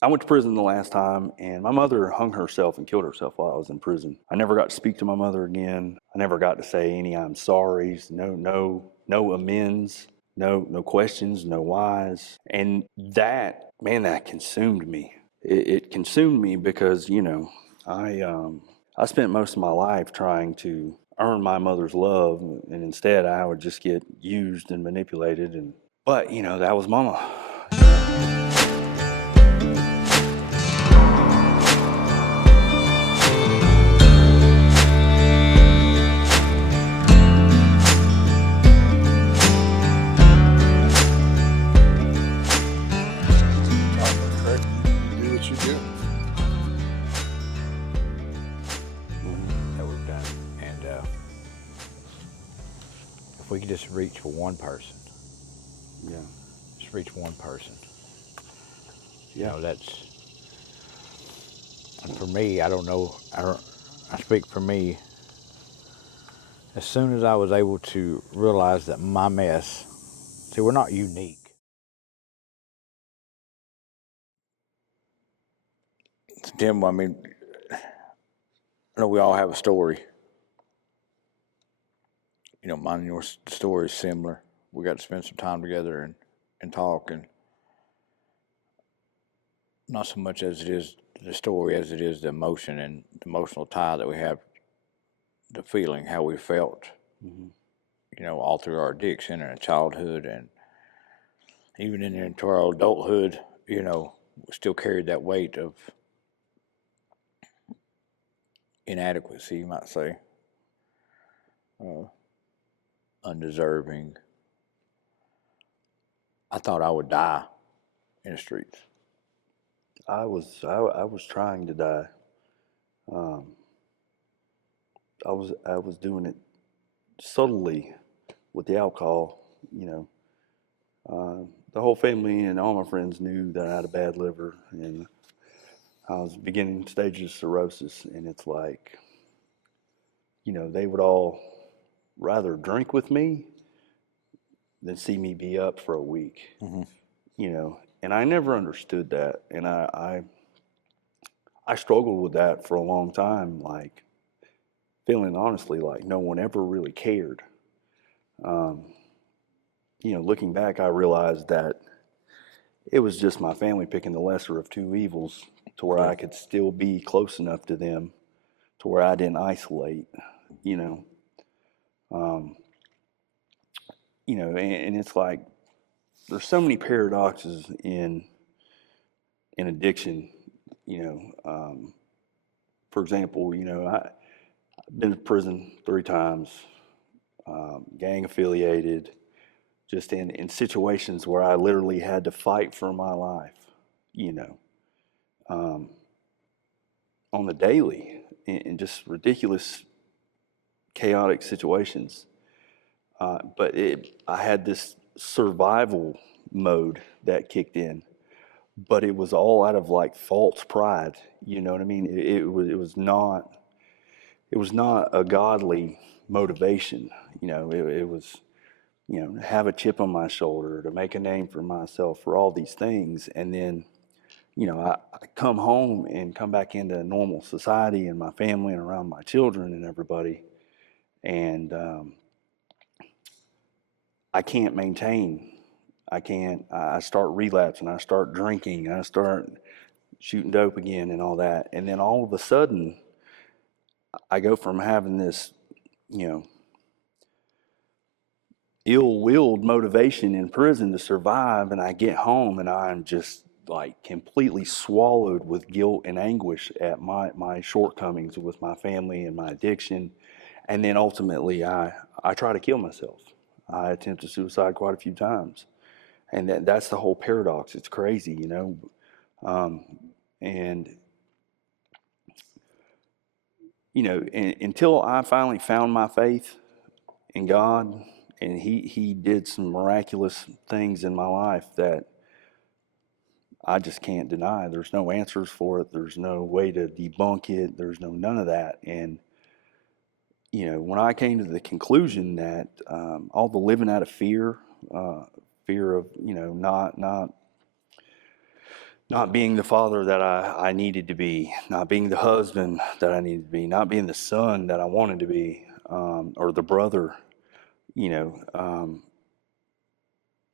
I went to prison the last time, and my mother hung herself and killed herself while I was in prison. I never got to speak to my mother again. I never got to say any I'm sorries, no amends, no questions, no whys. And that, man, that consumed me. It consumed me because, I spent most of my life trying to earn my mother's love, and instead I would just get used and manipulated. And but that was mama. Craig, you do what you do. That we've done. And if we could just reach for one person, Yeah. just reach one person, Yeah. that's, and for me, I speak for me, as soon as I was able to realize that my mess, see, we're not unique. Tim, I mean, I know we all have a story. Mine and your story is similar. We got to spend some time together and talk, and not so much as it is the story as it is the emotion and the emotional tie that we have, the feeling, how we felt, all through our addiction and our childhood, and even into our adulthood, we still carried that weight of inadequacy, you might say, undeserving. I thought I would die in the streets. I was trying to die. Um, I was doing it subtly with the alcohol. You know, the whole family and all my friends knew that I had a bad liver, and I was beginning stages of cirrhosis. And it's like, they would all rather drink with me than see me be up for a week. Mm-hmm. And I never understood that, and I struggled with that for a long time, like feeling honestly like no one ever really cared. Um, looking back, I realized that it was just my family picking the lesser of two evils to where Yeah. I could still be close enough to them to where I didn't isolate, you know. Um, and it's like there's so many paradoxes in addiction, you know. For example, I've been to prison 3 times, gang affiliated, just in situations where I literally had to fight for my life, you know, um, on the daily in just ridiculous, chaotic situations. But I had this survival mode that kicked in, but it was all out of like false pride. You know what I mean? It was not a godly motivation. It was have a chip on my shoulder to make a name for myself for all these things. And then, I come home and come back into normal society and my family and around my children and everybody. And I can't maintain. I can't. I start relapsing. I start drinking. I start shooting dope again and all that. And then all of a sudden, I go from having this, you know, ill-willed motivation in prison to survive, and I get home and I'm just like completely swallowed with guilt and anguish at my shortcomings with my family and my addiction. And then ultimately I try to kill myself. I attempted suicide quite a few times. And that's the whole paradox. It's crazy, um, and until I finally found my faith in God, and He did some miraculous things in my life that I just can't deny. There's no answers for it. There's no way to debunk it. There's none of that. And when I came to the conclusion that all the living out of fear, fear of not not being the father that I needed to be, not being the husband that I needed to be, not being the son that I wanted to be, or the brother, you know.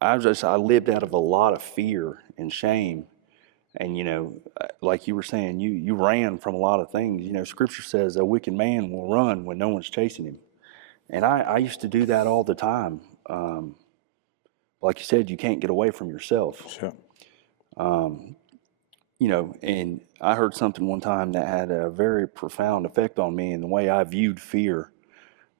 I lived out of a lot of fear and shame. And, you know, like you were saying, you ran from a lot of things. You know, scripture says a wicked man will run when no one's chasing him. And I used to do that all the time. Like you said, you can't get away from yourself. Sure. You know, and I heard something one time that had a very profound effect on me in the way I viewed fear.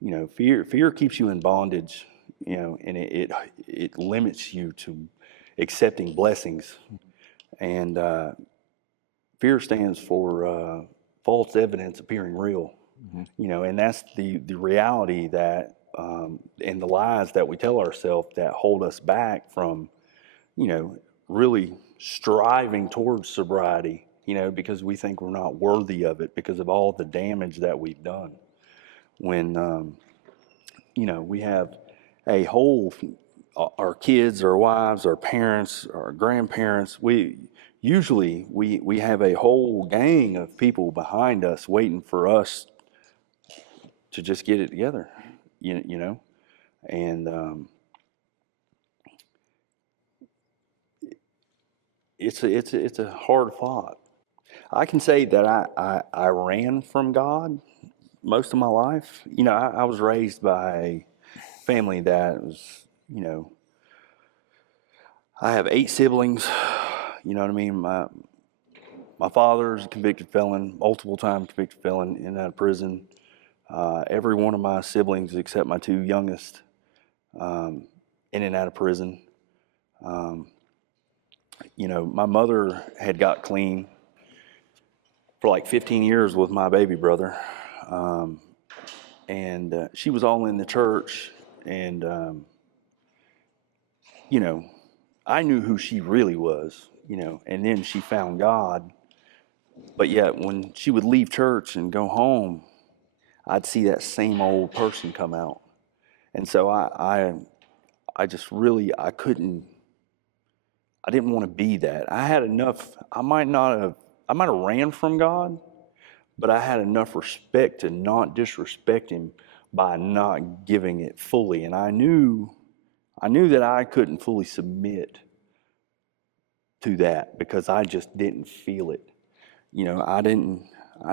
You know, fear keeps you in bondage, you know, and it limits you to accepting blessings. And fear stands for false evidence appearing real. You know, and that's the reality that and the lies that we tell ourselves that hold us back from, you know, really striving towards sobriety, you know, because we think we're not worthy of it because of all the damage that we've done. When, you know, we have a whole, our kids, our wives, our parents, our grandparents, we have a whole gang of people behind us waiting for us to just get it together, you know, and it's a hard fought. I can say that I ran from God most of my life. You know, I was raised by a family that was, you know, I have 8 siblings. You know what I mean? My father's a convicted felon, multiple time convicted felon, in and out of prison. Every one of my siblings, except my 2 youngest, in and out of prison. You know, my mother had got clean for like 15 years with my baby brother. And she was all in the church. And, you know, I knew who she really was, you know, and then she found God. But yet, when she would leave church and go home, I'd see that same old person come out. And so I just really, I didn't want to be that. I had enough, I might have ran from God, but I had enough respect to not disrespect him by not giving it fully. And I knew that I couldn't fully submit to that because I just didn't feel it. You know, I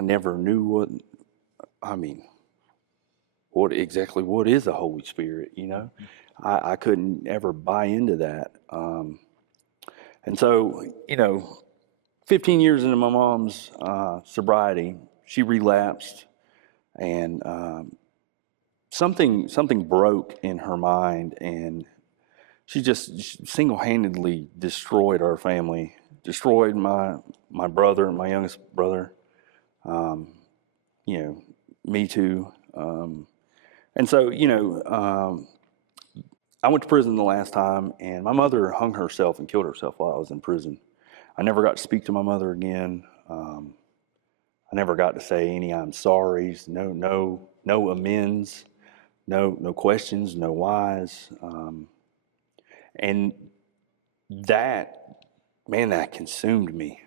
never knew what exactly what is the Holy Spirit, you know? I couldn't ever buy into that. And so, you know, 15 years into my mom's sobriety, she relapsed, and something broke in her mind, and she just single-handedly destroyed our family, destroyed my brother, my youngest brother, you know, me too. And so, you know, I went to prison the last time, and my mother hung herself and killed herself while I was in prison. I never got to speak to my mother again. I never got to say any I'm sorries, no amends, no questions, no whys. And that, man, that consumed me.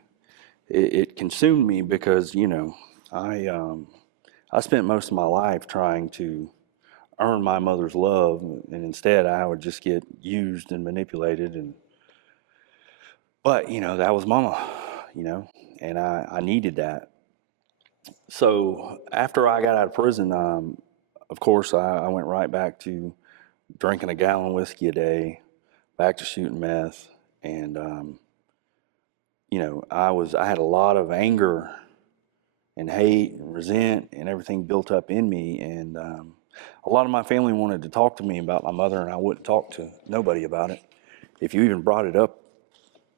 It consumed me because, you know, I spent most of my life trying to earn my mother's love, and instead I would just get used and manipulated. But you know, that was mama, you know, and I needed that. So after I got out of prison, of course I went right back to drinking a gallon of whiskey a day, back to shooting meth, and you know, I had a lot of anger and hate and resent and everything built up in me, and a lot of my family wanted to talk to me about my mother, and I wouldn't talk to nobody about it. If you even brought it up,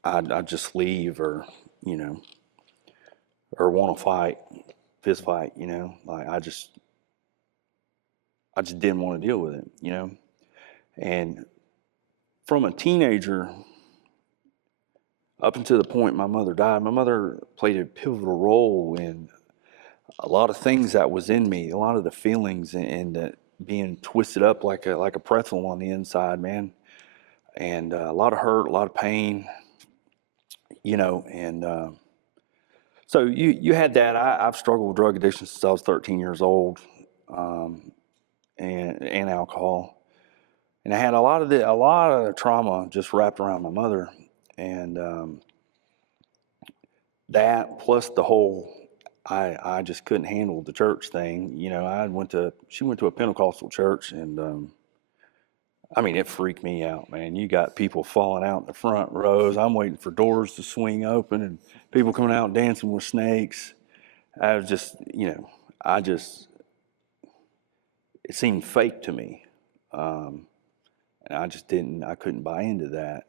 I'd just leave, or you know, or want to fight, fist fight, you know. Like I just didn't want to deal with it, you know. And from a teenager up until the point my mother died, my mother played a pivotal role in a lot of things that was in me, a lot of the feelings and being twisted up like a pretzel on the inside, man. And a lot of hurt, a lot of pain, and so you had that. I've struggled with drug addiction since I was 13 years old, and alcohol, and I had a lot of the trauma just wrapped around my mother, and that plus the whole I just couldn't handle the church thing. She went to a Pentecostal church, and I mean, it freaked me out, man. You got people falling out in the front rows. I'm waiting for doors to swing open and people coming out dancing with snakes. I was just, it seemed fake to me. And I couldn't buy into that.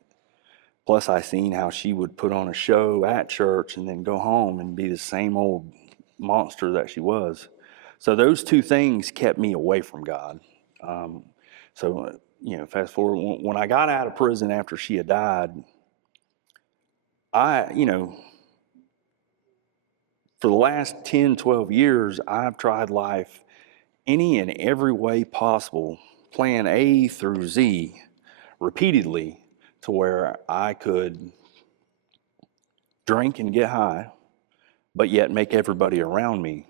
Plus, I seen how she would put on a show at church and then go home and be the same old monster that she was. So those two things kept me away from God. Fast forward, when I got out of prison after she had died, for the last 10, 12 years, I've tried life any and every way possible, plan A through Z, repeatedly, to where I could drink and get high, but yet make everybody around me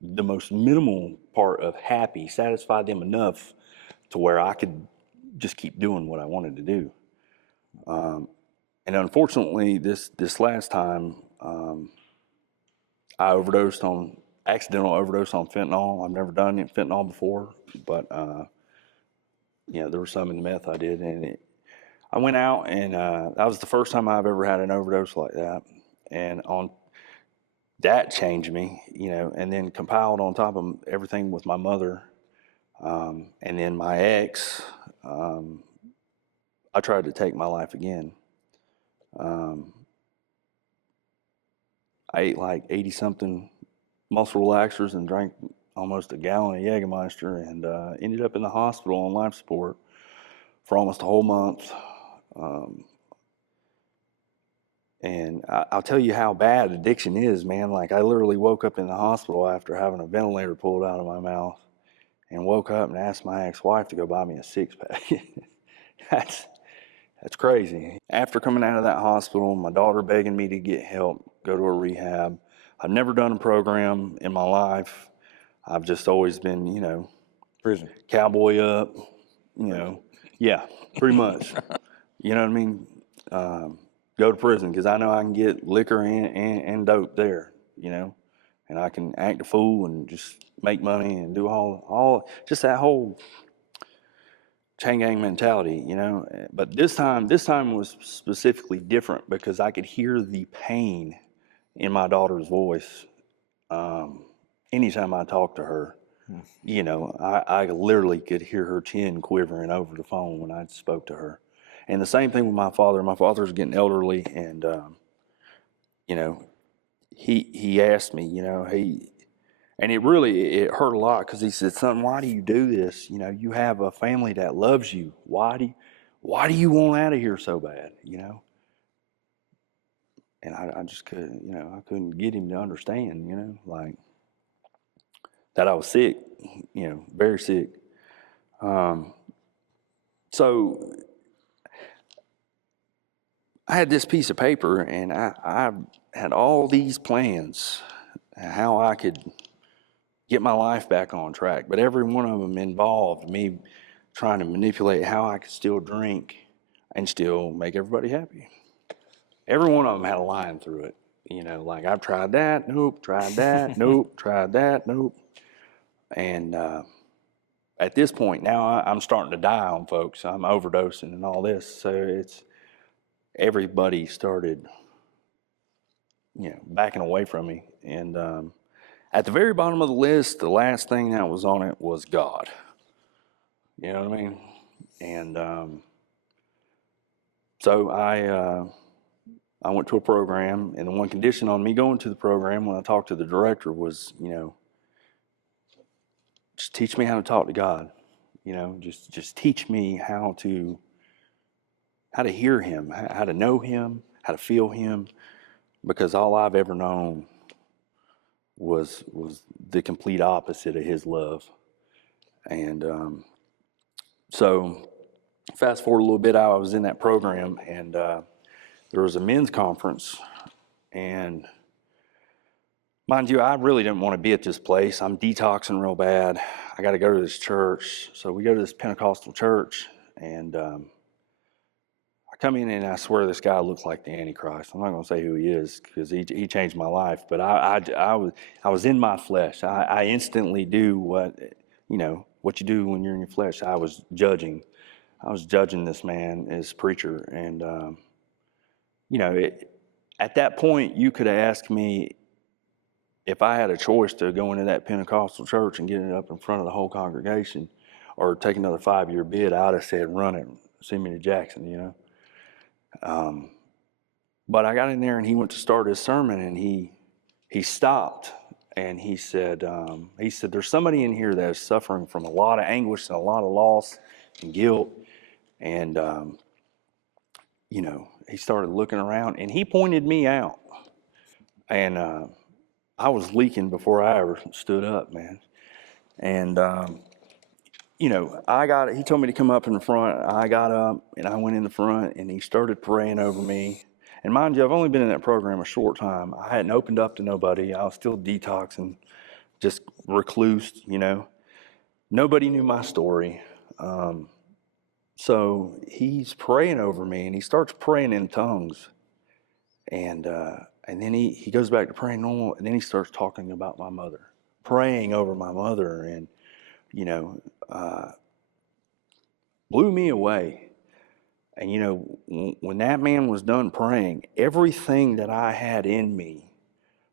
the most minimal part of happy, satisfy them enough to where I could just keep doing what I wanted to do. And unfortunately, this last time, I accidental overdose on fentanyl. I've never done fentanyl before, but there was some in the meth I did, and I went out, and that was the first time I've ever had an overdose like that, and that changed me, and then compiled on top of everything with my mother, and then my ex. I tried to take my life again. I ate like 80-something muscle relaxers and drank almost a gallon of Jägermeister, and ended up in the hospital on life support for almost a whole month. And I'll tell you how bad addiction is, man. Like, I literally woke up in the hospital after having a ventilator pulled out of my mouth, and woke up and asked my ex-wife to go buy me a six-pack. That's crazy. After coming out of that hospital, my daughter begging me to get help, go to a rehab. I've never done a program in my life. I've just always been, Prison. cowboy up, yeah, pretty much. You know what I mean? Go to prison because I know I can get liquor and dope there, and I can act a fool and just make money and do all just that whole chain gang mentality, But this time was specifically different because I could hear the pain in my daughter's voice. Anytime I talked to her, I literally could hear her chin quivering over the phone when I spoke to her. And the same thing with my father. My father's getting elderly, and he asked me, and it hurt a lot because he said, "Son, why do you do this? You have a family that loves you. Why do you want out of here so bad? And I just couldn't, I couldn't get him to understand, like that I was sick, very sick. So I had this piece of paper, and I had all these plans how I could get my life back on track, but every one of them involved me trying to manipulate how I could still drink and still make everybody happy. Every one of them had a line through it, like, I've tried that, nope, tried that, nope, tried that, nope. And at this point now, I'm starting to die on folks. I'm overdosing and all this, so everybody started, backing away from me. And at the very bottom of the list, the last thing that was on it was God. You know what I mean? And so I went to a program, and the one condition on me going to the program when I talked to the director was, just teach me how to talk to God. Just teach me how to hear Him, how to know Him, how to feel Him, because all I've ever known was the complete opposite of His love. And so fast forward a little bit, I was in that program, and there was a men's conference, and mind you, I really didn't want to be at this place. I'm detoxing real bad. I got to go to this church. So we go to this Pentecostal church, and I come in and I swear this guy looks like the Antichrist. I'm not going to say who he is because he changed my life. But I was in my flesh. I instantly do what what you do when you're in your flesh. I was judging this man as preacher, and at that point you could have asked me if I had a choice to go into that Pentecostal church and get it up in front of the whole congregation, or take another 5-year bid. I'd have said, "Run it, send me to Jackson," But I got in there and he went to start his sermon, and he stopped and he said, "There's somebody in here that is suffering from a lot of anguish and a lot of loss and guilt." And, he started looking around and he pointed me out. And I was leaking before I ever stood up, man. And, he told me to come up in the front. I got up and I went in the front and he started praying over me. And mind you, I've only been in that program a short time. I hadn't opened up to nobody. I was still detoxing, just recluse, Nobody knew my story. So he's praying over me and he starts praying in tongues. And then he goes back to praying normal, and then he starts talking about my mother, praying over my mother, and, blew me away. And, when that man was done praying, everything that I had in me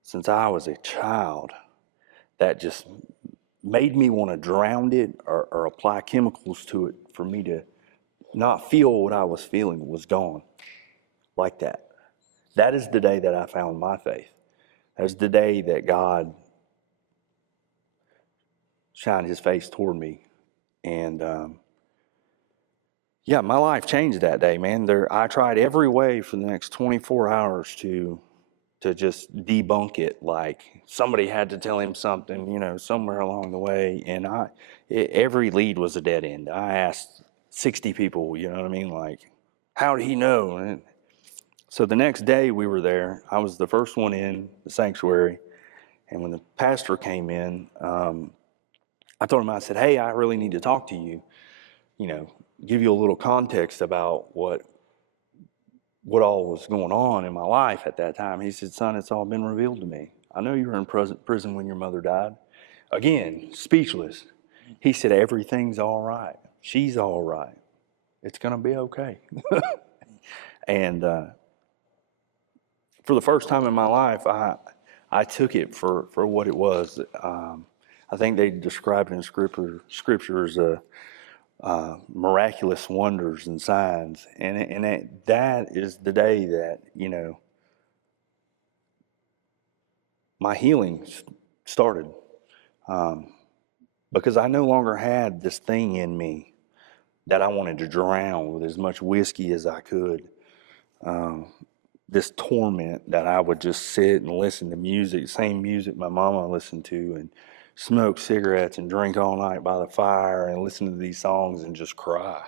since I was a child that just made me want to drown it or apply chemicals to it for me to not feel what I was feeling was gone like that. That is the day that I found my faith. That is the day that God shined his face toward me. And my life changed that day, man. I tried every way for the next 24 hours to just debunk it, like somebody had to tell him something, somewhere along the way. And every lead was a dead end. I asked 60 people, you know what I mean? Like, how did he know? And so the next day we were there. I was the first one in the sanctuary. And when the pastor came in, I told him, I said, "Hey, I really need to talk to you, give you a little context about what all was going on in my life at that time." He said, "Son, it's all been revealed to me. I know you were in prison when your mother died." Again, speechless. He said, "Everything's all right. She's all right. It's going to be okay." And for the first time in my life, I took it for what it was. I think they described it in scripture as miraculous wonders and signs. And that is the day that, my healing started. Because I no longer had this thing in me that I wanted to drown with as much whiskey as I could. This torment that I would just sit and listen to music, same music my mama listened to, and smoke cigarettes and drink all night by the fire and listen to these songs and just cry.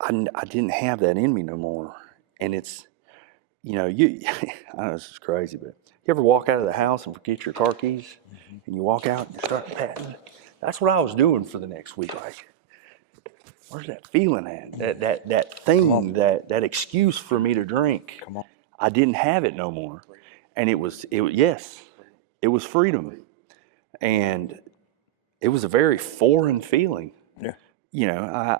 I didn't have that in me no more. And it's, I know this is crazy, but you ever walk out of the house and forget your car keys, and you walk out and you start patting? That's what I was doing for the next week. Like, where's that feeling at? That thing, that excuse for me to drink. Come on. I didn't have it no more. And it was freedom. And it was a very foreign feeling. Yeah.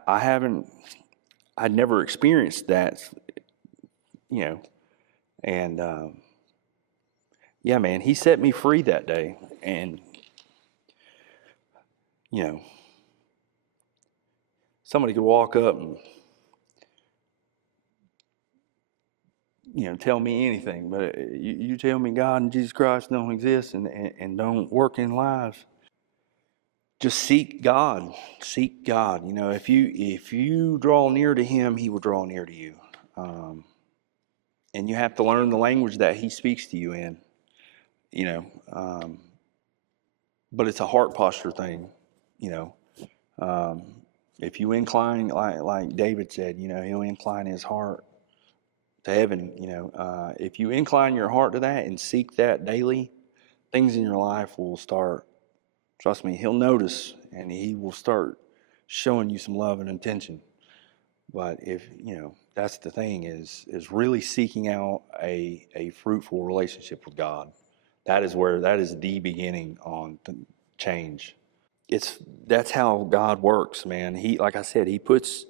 I'd never experienced that, and man, he set me free that day. And, somebody could walk up and, tell me anything, but you tell me God and Jesus Christ don't exist and don't work in lives. Just seek God. Seek God. If you draw near to him, he will draw near to you. And you have to learn the language that he speaks to you in, but it's a heart posture thing, if you incline, like David said, he'll incline his heart, to heaven, you know, if you incline your heart to that and seek that daily, things in your life will start, trust me, he'll notice and he will start showing you some love and attention. But if, you know, that's the thing is really seeking out a fruitful relationship with God. That is the beginning on change. That's how God works, man. He, like I said, he puts,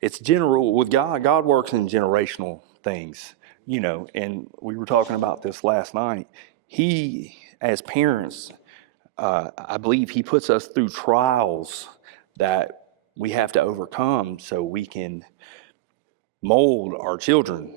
it's general with God. God works in generational things, you know, and we were talking about this last night. He, as parents, I believe he puts us through trials that we have to overcome so we can mold our children